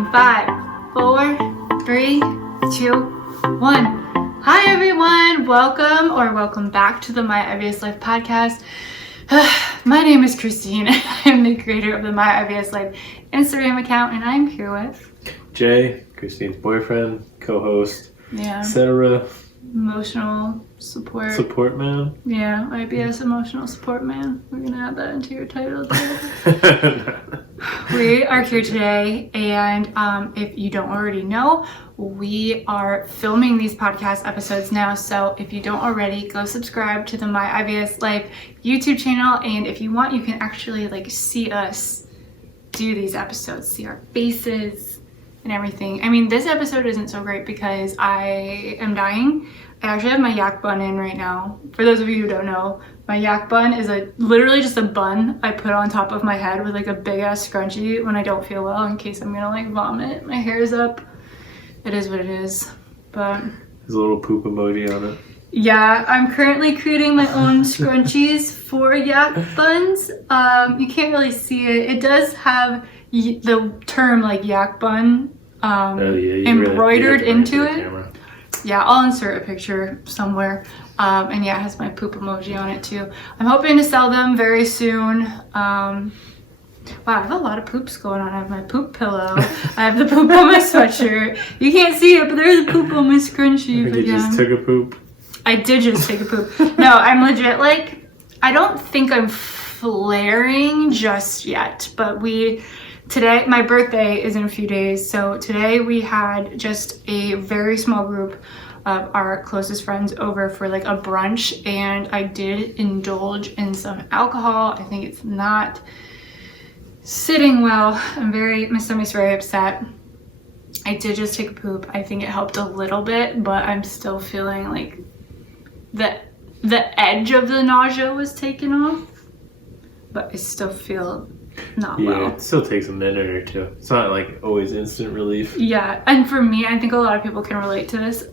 In 5, 4, 3, 2, 1. Hi everyone, welcome back to the MyIBSLife podcast. My name is Christine. I am the creator of the MyIBSLife Instagram account, and I'm here with Jay, Christine's boyfriend, co-host, etc. Emotional support. Support man. Yeah, IBS emotional support man. We're gonna add that into your title too. We are here today, and if you don't already know, we are filming these podcast episodes now. So if you don't already, go subscribe to the MyIBSLife YouTube channel, and if you want, you can actually see us do these episodes, see our faces and everything. I mean, this episode isn't so great because I am dying. I actually have my yak bun in right now. For those of you who don't know, my yak bun is literally just a bun I put on top of my head with a big ass scrunchie when I don't feel well, in case I'm gonna vomit. My hair is up. It is what it is. But there's a little poop emoji on it. Yeah, I'm currently creating my own scrunchies for yak buns. You can't really see it. It does have the term yak bun embroidered into it. Yeah, I'll insert a picture somewhere. And yeah, it has my poop emoji on it too. I'm hoping to sell them very soon. Wow, I have a lot of poops going on. I have my poop pillow. I have the poop on my sweatshirt. You can't see it, but there's a poop on my scrunchie. You just took a poop? I did just take a poop. No, I'm legit I don't think I'm flaring just yet, but today, my birthday is in a few days, so today we had just a very small group of our closest friends over for a brunch, and I did indulge in some alcohol. I think it's not sitting well. My stomach's very upset. I did just take a poop. I think it helped a little bit, but I'm still feeling the edge of the nausea was taken off, but I still feel not well. Yeah, it still takes a minute or two. It's not always instant relief. Yeah, and for me, I think a lot of people can relate to this.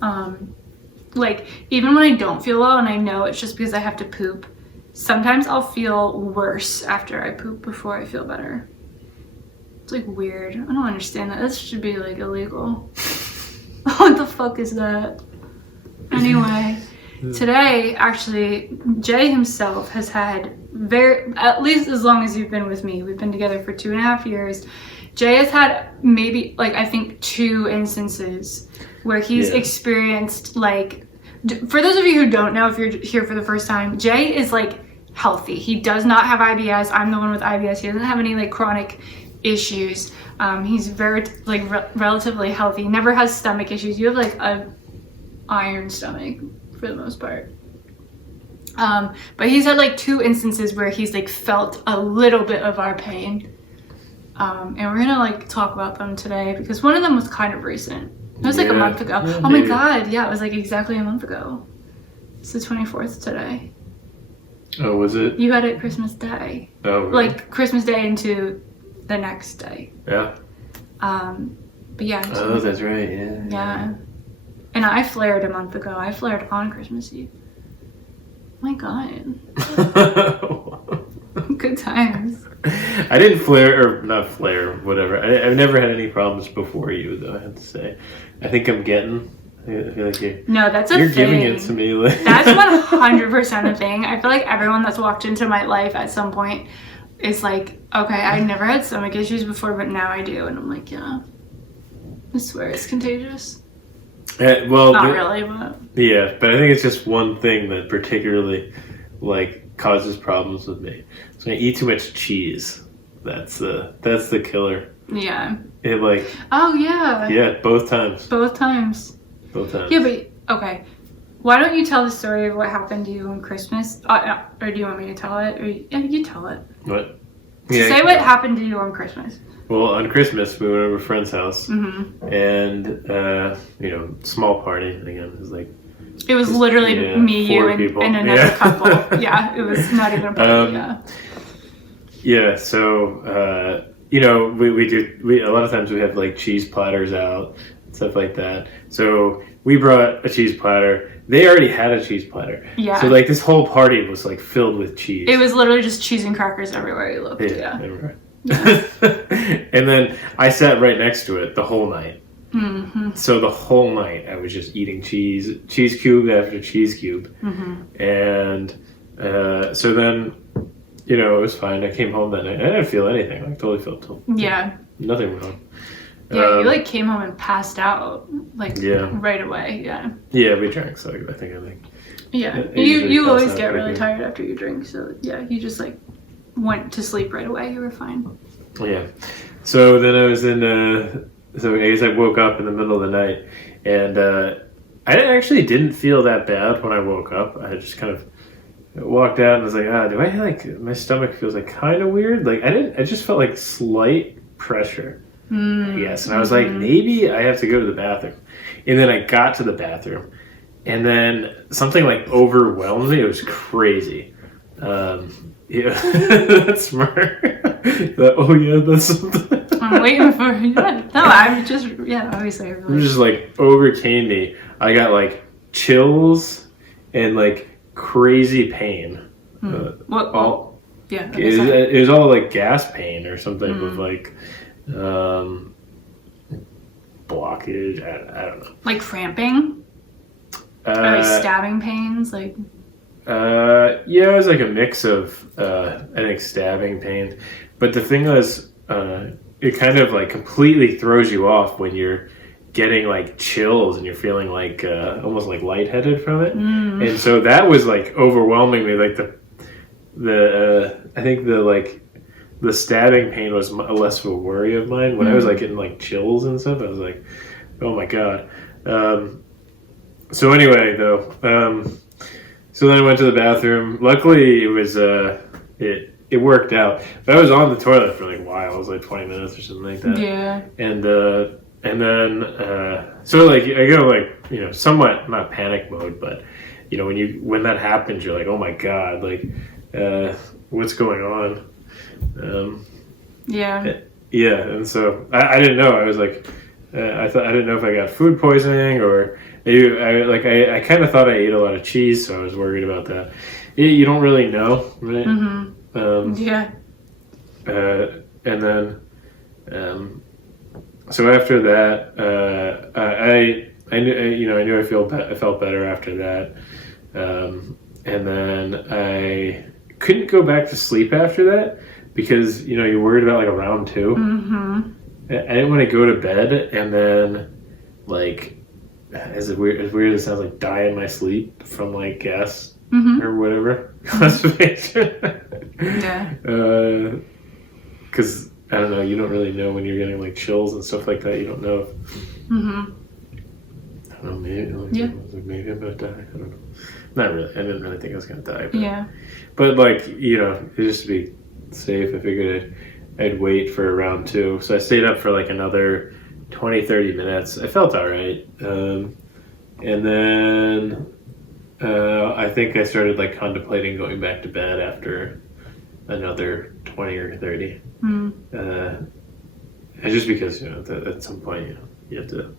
Even when I don't feel well and I know it's just because I have to poop, sometimes I'll feel worse after I poop before I feel better. It's weird. I don't understand that. This should be illegal. What the fuck is that? Anyway, today, actually, Jay himself has had at least as long as you've been with me, we've been together for 2.5 years. Jay has had maybe I think 2 instances where he's experienced for those of you who don't know, if you're here for the first time, Jay is healthy. He does not have IBS. I'm the one with IBS. He doesn't have any chronic issues. He's very relatively healthy. He never has stomach issues. You have a iron stomach for the most part. But he's had 2 instances where he's felt a little bit of our pain. And we're gonna talk about them today because one of them was kind of recent. It was a month ago. Yeah, oh my god, yeah, it was exactly a month ago. It's the 24th today. Oh, was it? You had it Christmas Day. Oh, really? Christmas Day into the next day. Yeah. But yeah. Oh, that's right, yeah. Yeah. And I flared a month ago. I flared on Christmas Eve. My god. Good times. I didn't flare, or not flare, whatever. I've never had any problems before you, though, I have to say. I think I'm getting. I feel like you're giving it to me. That's 100% a thing. I feel everyone that's walked into my life at some point is okay, I never had stomach issues before, but now I do. And I'm yeah. I swear it's contagious. Well, not really, but yeah, but I think it's just one thing that particularly causes problems with me. So I eat too much cheese. That's the killer. Yeah. It oh yeah. Yeah, both times. Yeah, but okay. Why don't you tell the story of what happened to you on Christmas? Or do you want me to tell it? You tell it. What? Yeah, say what happened to you on Christmas. Well, on Christmas, we went over a friend's house, mm-hmm. and, small party, again, it was it was literally me, you, and another couple. Yeah, it was not even a party, Yeah, so, we a lot of times we have, cheese platters out, stuff like that. So, we brought a cheese platter. They already had a cheese platter. Yeah. So, this whole party was, filled with cheese. It was literally just cheese and crackers everywhere you looked, Yeah. Everywhere. And then I sat right next to it the whole night. Mm-hmm. So the whole night I was just eating cheese cube after cheese cube. Mm-hmm. And so then, it was fine. I came home that night. I didn't feel anything. I totally felt nothing wrong. Yeah, you came home and passed out right away. Yeah. Yeah, we drank, so I think. Yeah, you always get really tired after you drink, so yeah, you just went to sleep right away. You were fine. Yeah. So then I was so I guess I woke up in the middle of the night, and I actually didn't feel that bad when I woke up. I just kind of walked out and was like, do I my stomach feels kind of weird? I just felt slight pressure. Yes, and I was like, maybe I have to go to the bathroom. And then I got to the bathroom, and then something overwhelmed me. It was crazy. Yeah, that's smart. That's something. I'm waiting for you. No, I'm just obviously. It just overcame me. I got chills and crazy pain. What? Yeah. It was all gas pain or some type of blockage. I don't know. Cramping? Or stabbing pains? Yeah, it was a mix of I think stabbing pain. But the thing was, it kind of completely throws you off when you're getting chills and you're feeling almost lightheaded from it. And so that was overwhelming me. I think the stabbing pain was less of a worry of mine. When I was getting chills and stuff, I was like, oh my god. So anyway, though, so then I went to the bathroom. Luckily, it was it worked out. But I was on the toilet for a while. It was 20 minutes or something like that. Yeah. And then so I go somewhat not panic mode, but when that happens, you're like, oh my god, what's going on? Yeah. Yeah, and so I didn't know. I was I didn't know if I got food poisoning or maybe I kind of thought I ate a lot of cheese, so I was worried about that. You don't really know, right? Mm-hmm. Yeah. And then so after that, I knew I felt better after that, and then I couldn't go back to sleep after that because you're worried about a round two. Mm-hmm. I didn't want to go to bed and then as weird as it sounds, die in my sleep from gas or whatever constipation. Yeah. Because I don't know, you don't really know when you're getting chills and stuff like that. You don't know. I don't know, maybe maybe I'm gonna die. I don't know. Not really. I didn't really think I was gonna die. But just to be safe, I figured I'd wait for round two. So I stayed up for another 20-30 minutes. I felt all right. And then I think I started contemplating going back to bed after another 20 or 30. And just because at some point you have to.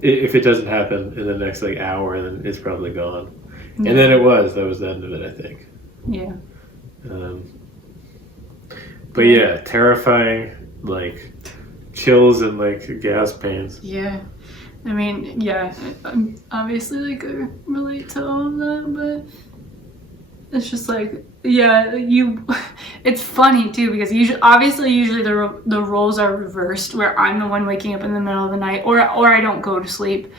If it doesn't happen in the next hour, then it's probably gone. Yeah. And then that was the end of it, I think. Yeah. But yeah, terrifying, chills and gas pains. Yeah. I mean, yeah, I'm obviously I relate to all of that, but it's just it's funny too because usually the roles are reversed where I'm the one waking up in the middle of the night or I don't go to sleep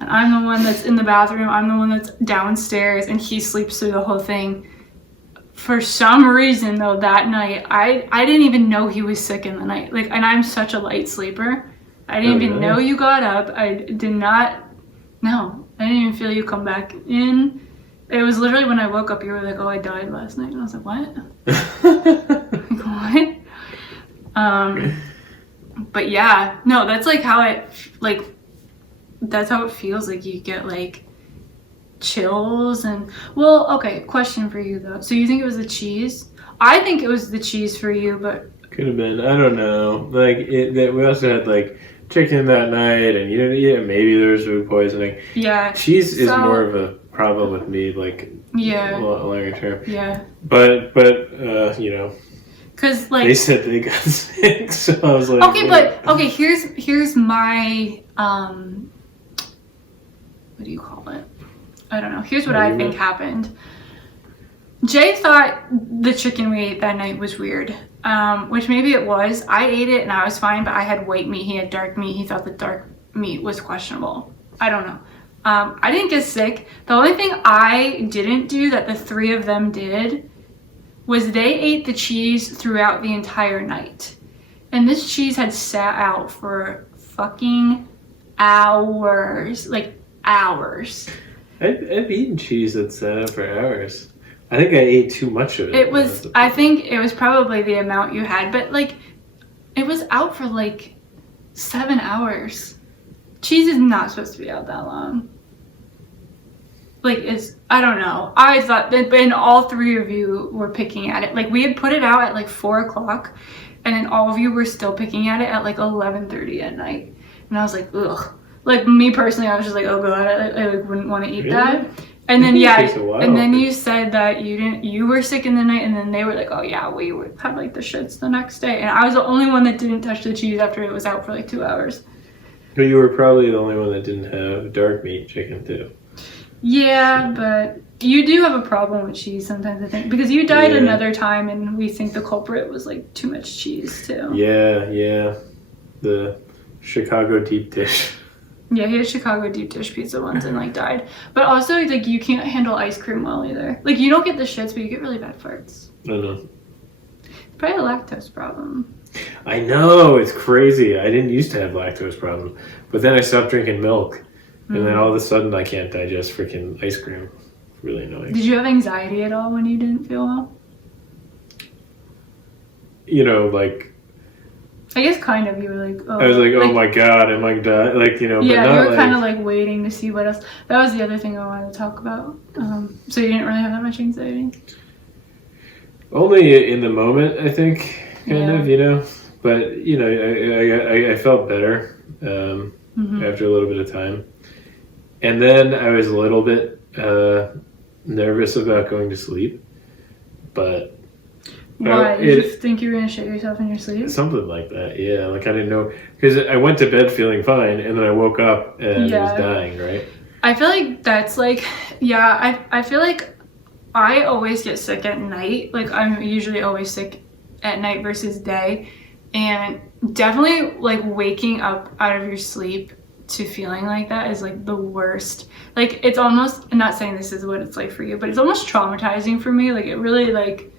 and I'm the one that's in the bathroom, I'm the one that's downstairs and he sleeps through the whole thing. For some reason though, that night I didn't even know he was sick in the night, and I'm such a light sleeper. I didn't even know you got up. I didn't even feel you come back in. It was literally when I woke up, you were like, oh, I died last night. And I was like, what? What? But yeah, no, that's how that's how it feels. You get chills and, well, okay, question for you though. So you think it was the cheese? I think it was the cheese for you, but. Could have been. I don't know. We also had chicken that night and maybe there was food poisoning. Yeah. Cheese is more of a problem with me longer term. Yeah. But Because like they said they got sick, so I was like, okay, but okay, here's my what do you call it? I don't know. Here's what I think happened. Jay thought the chicken we ate that night was weird, which maybe it was. I ate it and I was fine, but I had white meat. He had dark meat. He thought the dark meat was questionable. I don't know. I didn't get sick. The only thing I didn't do that the three of them did was they ate the cheese throughout the entire night. And this cheese had sat out for fucking hours. Like, hours. I've eaten cheese that sat out for hours. I think I ate too much of it. I think it was probably the amount you had, but like, it was out for like 7 hours. Cheese is not supposed to be out that long. Like, I don't know. I thought that, and all three of you were picking at it. Like, we had put it out at like 4 o'clock, and then all of you were still picking at it at like 11:30 at night. And I was like, ugh. Like, me personally, I was just like, oh god, I like, wouldn't want to eat that. And then and then you said that you were sick in the night, and then they were like, oh yeah, we would have like the shits the next day. And I was the only one that didn't touch the cheese after it was out for like 2 hours. But you were probably the only one that didn't have dark meat chicken too. Yeah, but you do have a problem with cheese sometimes, I think, because you died another time, and we think the culprit was like too much cheese too. Yeah, the Chicago deep dish. Yeah, he had Chicago deep dish pizza once and like died. But also, like, you can't handle ice cream well either. Like, you don't get the shits, but you get really bad farts. I know. Probably a lactose problem. I know, it's crazy. I didn't used to have lactose problem, but then I stopped drinking milk, and then all of a sudden I can't digest freaking ice cream. Really annoying. Did you have anxiety at all when you didn't feel well? You know, like, I guess kind of. You were like, oh. I was like, oh my god, am I done? Like, you know, yeah, but not you were kind of like waiting to see what else. That was the other thing I wanted to talk about. So you didn't really have that much anxiety? Only in the moment, I think, kind of, you know. But, you know, I felt better after a little bit of time. And then I was a little bit nervous about going to sleep. But... Why? Did you think you were going to shit yourself in your sleep? Something like that, yeah. Like, I didn't know. Because I went to bed feeling fine, and then I woke up and was dying, right? I feel like that's like... Yeah, I feel like I always get sick at night. Like, I'm usually always sick at night versus day. And definitely, like, waking up out of your sleep to feeling like that is, like, the worst. Like, it's almost... I'm not saying this is what it's like for you, but it's almost traumatizing for me. Like, it really, like...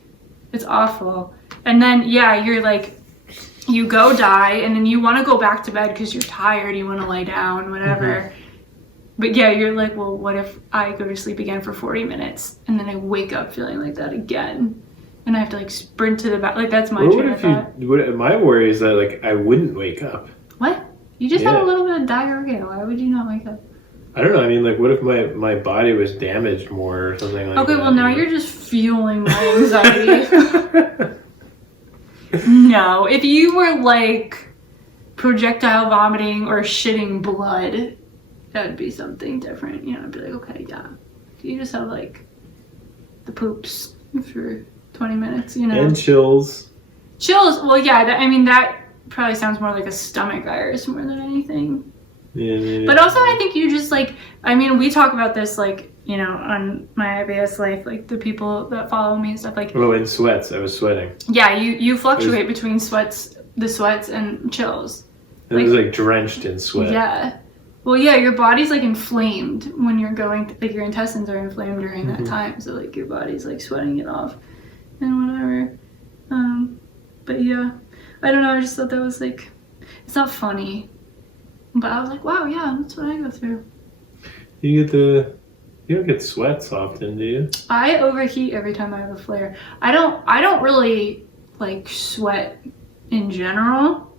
It's awful. And then, yeah, you're like, you go die, and then you want to go back to bed because you're tired, you want to lay down, whatever. But yeah, you're like, well, what if I go to sleep again for 40 minutes, and then I wake up feeling like that again, and I have to, like, sprint to the back. Like, that's my train of thought. My worry is that, like, I wouldn't wake up. What? You just had a little bit of diarrhea. Why would you not wake up? I don't know. I mean, like, what if my body was damaged more or something like that? Okay, well, now you're just fueling my anxiety. No, if you were, like, projectile vomiting or shitting blood, that would be something different. You know, I'd be like, okay, yeah. You just have, like, the poops for 20 minutes, you know? And chills. Chills? Well, yeah, I mean, that probably sounds more like a stomach virus more than anything. Yeah. But also, I think you just, like, I mean, we talk about this, like, you know, on MyIBSLife, like, the people that follow me and stuff, like... Oh, in sweats. I was sweating. Yeah, you fluctuate between the sweats and chills. It was, like, drenched in sweat. Yeah. Well, yeah, your body's, like, inflamed when you're going... Like, your intestines are inflamed during that time, so, like, your body's, like, sweating it off and whatever. But, yeah. I don't know, I just thought that was, like... It's not funny. But I was like, wow, yeah, that's what I go through. You don't get sweats often, do you? I overheat every time I have a flare. I don't really, like, sweat in general.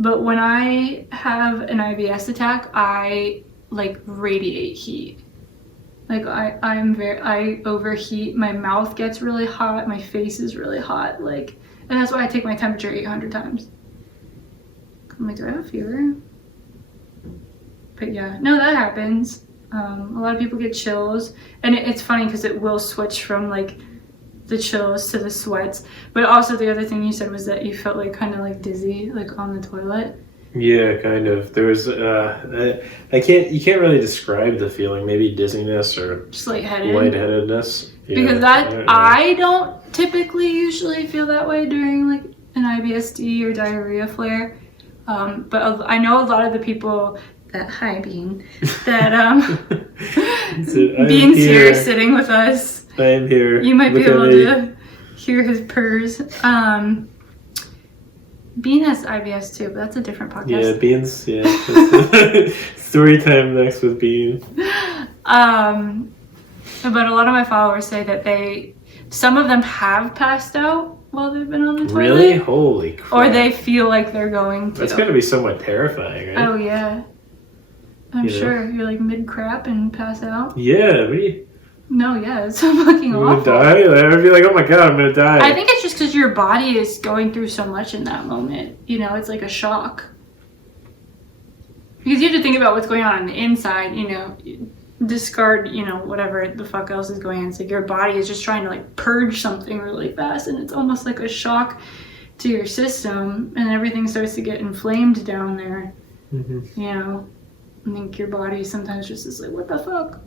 But when I have an IBS attack, I, like, radiate heat. Like, I overheat. My mouth gets really hot. My face is really hot. Like, and that's why I take my temperature 800 times. I'm like, do I have a fever? But yeah, no, that happens. A lot of people get chills, and it's funny because it will switch from, like, the chills to the sweats. But also the other thing you said was that you felt like kind of like dizzy, like on the toilet. Yeah, kind of. There was you can't really describe the feeling. Maybe dizziness or Just lightheaded. lightheadededness. Yeah, Because I don't typically usually feel that way during like an IBSD or diarrhea flare. But I know a lot of the people that Bean, that Bean's here sitting with us. I am here. You might be able to hear his purrs. Bean has IBS too, but that's a different podcast. Yeah, Bean's, yeah. Story time next with Bean. But a lot of my followers say that some of them have passed out while they've been on the toilet. Really? Holy crap. Or they feel like they're going to. That's got to be somewhat terrifying, right? Oh, yeah. I'm sure. You're like mid-crap and pass out. Yeah, No, yeah, it's fucking awful. I'm gonna die? I'd be like, oh my god, I'm gonna die. I think it's just because your body is going through so much in that moment. You know, it's like a shock. Because you have to think about what's going on the inside, you know. Discard, you know, whatever the fuck else is going on. It's like your body is just trying to like purge something really fast, and it's almost like a shock to your system, and everything starts to get inflamed down there. Mm-hmm. You know, I think your body sometimes just is like, what the fuck?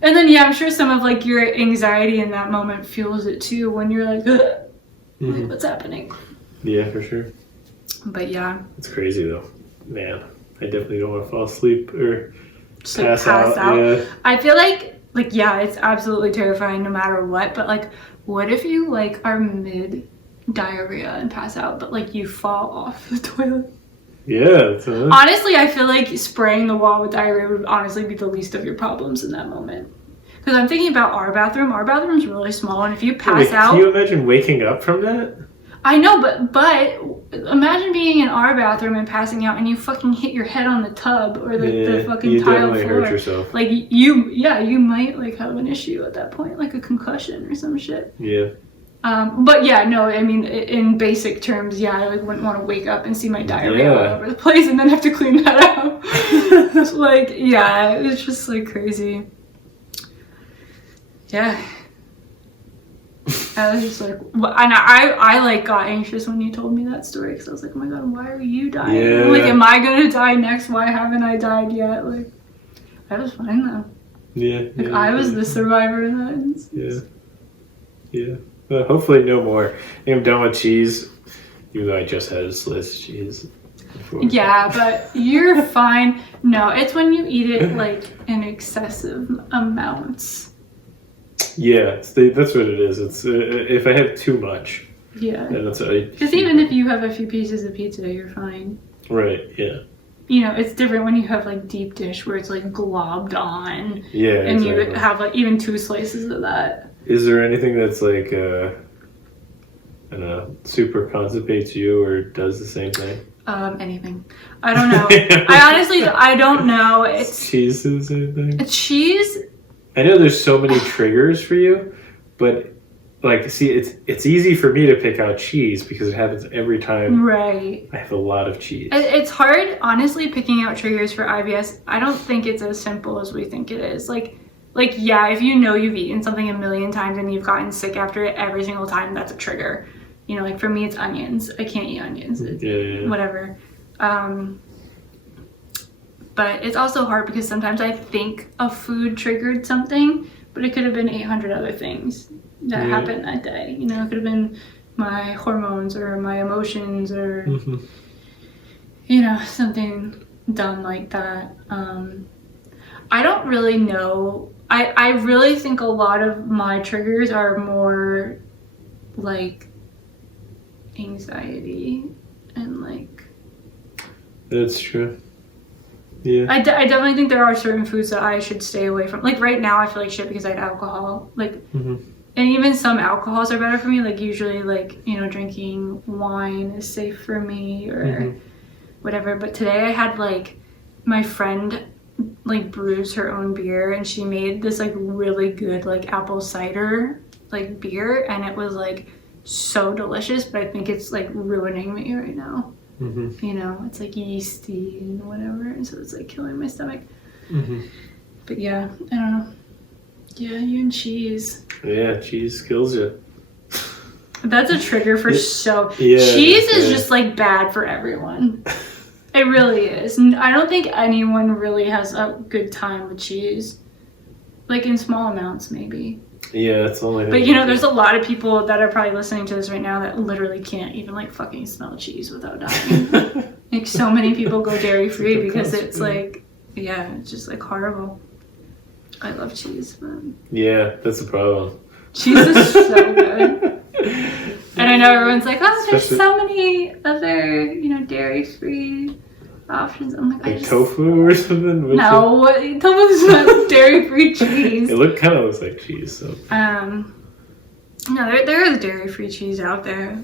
And then, yeah, I'm sure some of like your anxiety in that moment fuels it too when you're like, like what's happening? Yeah, for sure. But yeah. It's crazy though. Man, I definitely don't want to fall asleep or just pass out. Yeah. I feel like, yeah, it's absolutely terrifying no matter what. But like, what if you like are mid diarrhea and pass out, but like you fall off the toilet? Yeah. Honestly, I feel like spraying the wall with diarrhea would honestly be the least of your problems in that moment. Because I'm thinking about our bathroom. Our bathroom's really small, and if you pass out... Can you imagine waking up from that? I know, but imagine being in our bathroom and passing out, and you fucking hit your head on the tub or the fucking tile floor. You definitely hurt yourself. Like, you might like have an issue at that point, like a concussion or some shit. Yeah. But yeah, no, I mean, in basic terms, yeah, I like wouldn't want to wake up and see my diarrhea all over the place and then have to clean that out. Like, yeah, it's just like crazy. Yeah. I was just like, and I like got anxious when you told me that story because I was like, oh my god, why are you dying? Yeah. Like, am I gonna die next? Why haven't I died yet? Like, I was fine though. Yeah. Like, I was the survivor in that instance. Yeah. Hopefully no more. I think I'm done with cheese, even though I just had a slice of cheese before. Yeah, but you're fine. No, it's when you eat it like in excessive amounts. Yeah, that's what it is. It's if I have too much. Yeah. Because even if you have a few pieces of pizza, you're fine. Right. Yeah. You know, it's different when you have like deep dish where it's like globbed on. Yeah. And you have like even 2 slices of that. Is there anything that's like, I don't know, super constipates you or does the same thing? Anything. I don't know. I don't know. It's cheese is the same thing? Cheese? I know there's so many triggers for you, but like, see, it's easy for me to pick out cheese because it happens every time. Right. I have a lot of cheese. It's hard, honestly, picking out triggers for IBS. I don't think it's as simple as we think it is. Like, yeah, if you know you've eaten something a million times and you've gotten sick after it every single time, that's a trigger. You know, like for me, it's onions. I can't eat onions. Yeah. Whatever. But it's also hard because sometimes I think a food triggered something, but it could have been 800 other things that happened that day. You know, it could have been my hormones or my emotions or, you know, something dumb like that. I don't really know. I really think a lot of my triggers are more like anxiety and like... That's true. Yeah. I definitely think there are certain foods that I should stay away from. Like right now I feel like shit because I had alcohol. Like, and even some alcohols are better for me. Like usually like, you know, drinking wine is safe for me or whatever. But today I had like my friend like brews her own beer and she made this like really good like apple cider like beer and it was like so delicious, but I think it's like ruining me right now. You know, it's like yeasty and whatever, and so it's like killing my stomach. But yeah, I don't know. Yeah, you and cheese. Yeah, cheese kills you. That's a trigger for Yeah, cheese is yeah. just like bad for everyone. It really is. I don't think anyone really has a good time with cheese. Like in small amounts, maybe. Yeah, it's only. But you know, there's a lot of people that are probably listening to this right now that literally can't even like fucking smell cheese without dying. Like so many people go dairy free because it's like, yeah, it's just like horrible. I love cheese, but yeah, that's the problem. cheese is so good. And I know everyone's like, oh, there's so many other, you know, dairy free options. I'm like, Like tofu or something? No, tofu's not dairy free cheese. It kind of looks like cheese. So. No, there is dairy free cheese out there.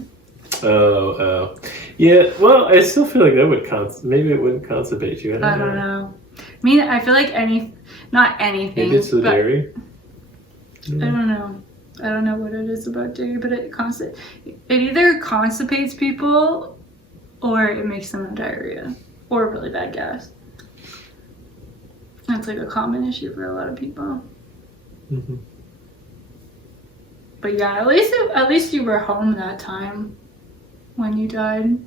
Oh. Yeah, well, I still feel like that would maybe it wouldn't constipate you. I don't know. I mean, I feel like not anything. Maybe it's the dairy. I don't know. I don't know what it is about dairy, but it either constipates people or it makes them have diarrhea or really bad gas. That's like a common issue for a lot of people. Mm-hmm. But yeah, at least you were home that time when you died.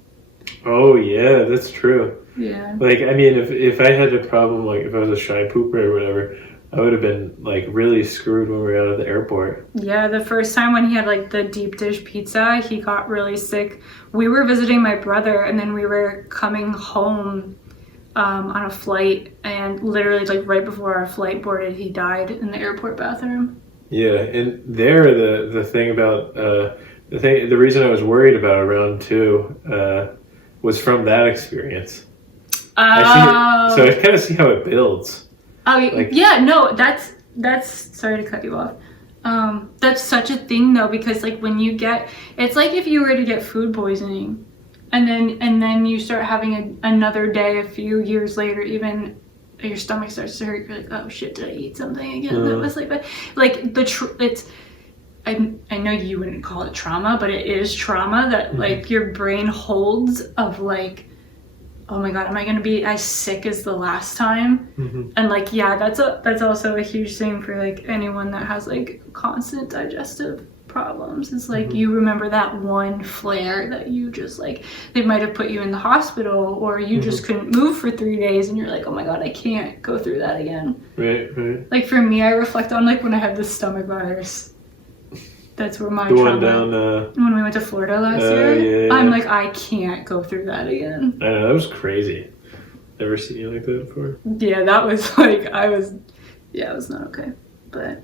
Oh yeah, that's true. Yeah. Like, I mean, if I had a problem, like if I was a shy pooper or whatever, I would have been like really screwed when we were out of the airport. Yeah, the first time when he had like the deep dish pizza, he got really sick. We were visiting my brother and then we were coming home on a flight, and literally like right before our flight boarded, he died in the airport bathroom. Yeah, and there the thing about the reason I was worried about round 2 was from that experience. So I kind of see how it builds. Oh, like, yeah, no, that's sorry to cut you off. That's such a thing though, because like when you it's like if you were to get food poisoning and then you start having another day a few years later, even your stomach starts to hurt, you're like, oh shit, did I eat something again? That was like, but like I know you wouldn't call it trauma, but it is trauma that like your brain holds of like, oh my god, am I gonna be as sick as the last time? And like, yeah, that's also a huge thing for like anyone that has like constant digestive problems. It's like you remember that one flare that you just like, they might have put you in the hospital or you just couldn't move for 3 days and you're like, oh my god, I can't go through that again. Right. Like for me, I reflect on like when I had the stomach virus. That's where my trauma. One down when we went to Florida last year. Yeah. I'm like, I can't go through that again. I know, that was crazy. Never seen you like that before. Yeah, that was like, it was not okay. But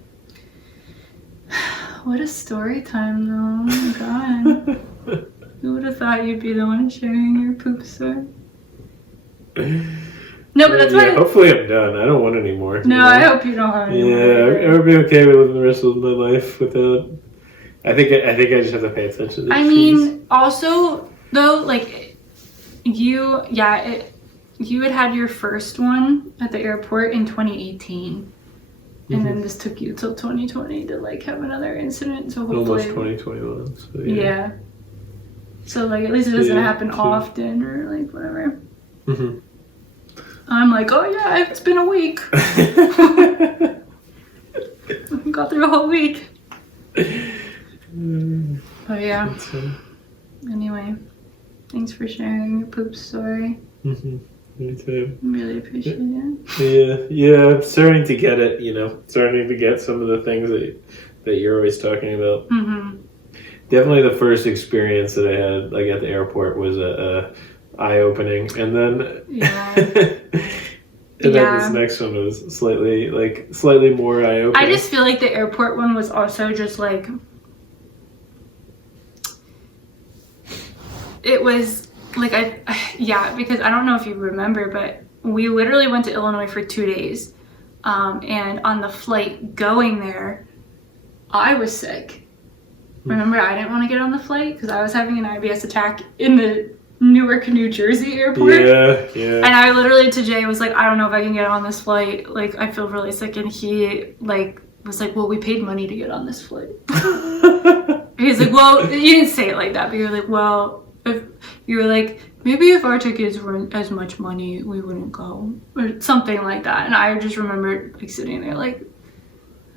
what a story time though. Oh my god. Who would have thought you'd be the one sharing your poop story? No, but that's why. Hopefully I'm done. I don't want any more. No, I hope you don't have any more. Yeah, I would be okay with living the rest of my life without. I think I just have to pay attention to cheese. Mean, also though, like you had your first one at the airport in 2018. And then this took you till 2020 to like have another incident. So hopefully almost 2021. So yeah. So like at least it doesn't happen often or like whatever. I'm like, oh yeah, it's been a week. Got through a whole week. Oh yeah. Anyway, thanks for sharing your poop story. Me too. Really appreciate it. Yeah, I'm starting to get it, starting to get some of the things that you're always talking about. Definitely the first experience that I had like at the airport was eye-opening, and then then this next one was slightly more eye-opening. I just feel like the airport one was also just like, it was like, because I don't know if you remember, but we literally went to Illinois for 2 days. And on the flight going there, I was sick. Remember, I didn't want to get on the flight because I was having an IBS attack in the Newark, New Jersey airport. Yeah. And I literally to Jay was like, I don't know if I can get on this flight. Like, I feel really sick. And he was like, well, we paid money to get on this flight. He's like, well, you didn't say it like that, but you're like, well, if you were like, maybe if our tickets weren't as much money, we wouldn't go, or something like that. And I just remember like sitting there like,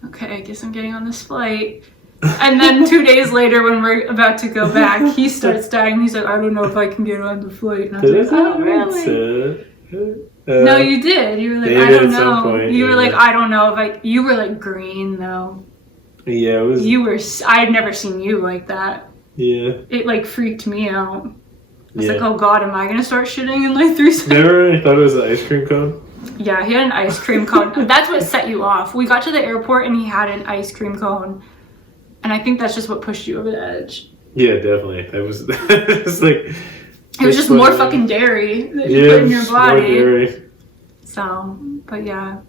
okay, I guess I'm getting on this flight. And then 2 days later, when we're about to go back, he starts dying. He's like, I don't know if I can get on the flight. And I was like, oh, really? No, you did. You were like, I don't know. Point, you were like, I don't know if I. You were like green though. Yeah, it was. You were. I had never seen you like that. Yeah. It like freaked me out. I was like, oh god, am I gonna start shitting in like 3 seconds? Never really thought it was an ice cream cone. Yeah, he had an ice cream cone. That's what set you off. We got to the airport and he had an ice cream cone. And I think that's just what pushed you over the edge. Yeah, definitely. That was it's like. It was just more fucking dairy that you put in your body. More dairy. So, but yeah.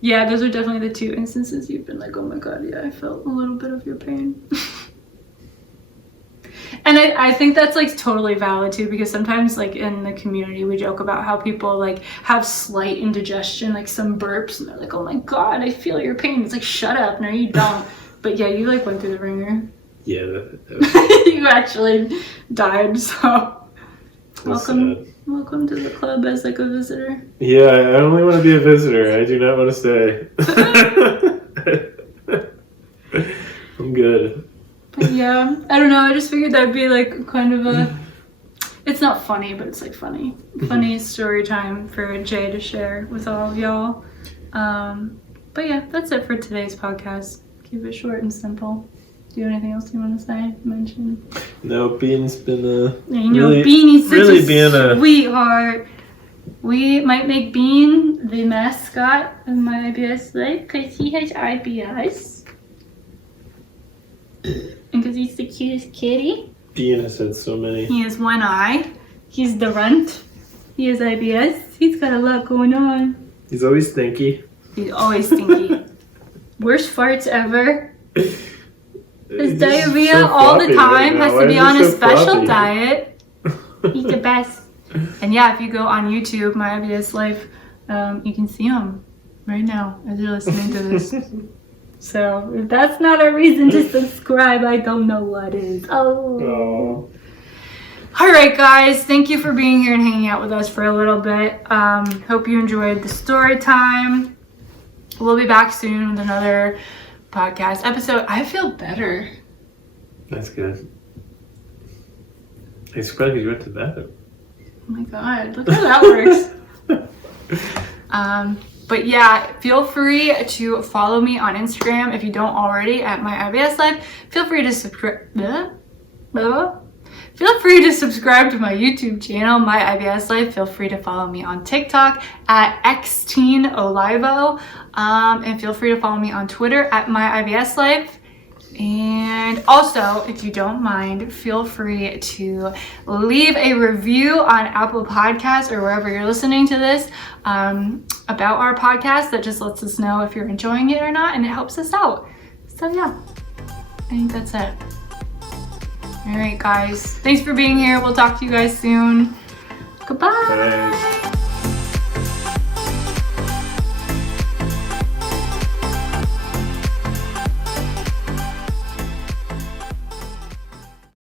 Yeah, those are definitely the 2 instances you've been like, oh my god, yeah, I felt a little bit of your pain. And I think that's like totally valid too, because sometimes like in the community we joke about how people like have slight indigestion, like some burps, and they're like, oh my god, I feel your pain. It's like, shut up, no you don't. But yeah, you like went through the ringer. Yeah, that was... You actually died, so welcome to the club as like a visitor. Yeah, I only want to be a visitor. I do not want to stay. I'm good. But yeah, I don't know. I just figured that'd be like kind of a. It's not funny, but it's like funny story time for Jay to share with all of y'all. But yeah, that's it for today's podcast. Keep it short and simple. Do you have anything else you want to say? Mention? No, Bean's been Beanie's such a sweetheart. We might make Bean the mascot of MyIBSLife because he has IBS. And because he's the cutest kitty. Bean has had so many. He has one eye. He's the runt. He has IBS. He's got a lot going on. He's always stinky. He's always stinky. Worst farts ever. His diarrhea so all the time. Has to be on a special diet. He's the best. And yeah, if you go on YouTube, MyIBSLife, you can see him right now as you're listening to this. So if that's not a reason to subscribe, I don't know what is. Oh. Alright guys, thank you for being here and hanging out with us for a little bit. Hope you enjoyed the story time. We'll be back soon with another podcast episode. I feel better. That's good. It's glad you went to bed. Oh my god, look how that works. But yeah, feel free to follow me on Instagram if you don't already at MyIBSLife. Feel free to subscribe. Feel free to subscribe to my YouTube channel, MyIBSLife. Feel free to follow me on TikTok at xteenolivo. And feel free to follow me on Twitter at MyIBSLife. And also, if you don't mind, feel free to leave a review on Apple Podcasts or wherever you're listening to this about our podcast. That just lets us know if you're enjoying it or not, and it helps us out. So yeah, I think that's it. All right, guys. Thanks for being here. We'll talk to you guys soon. Goodbye. Thanks.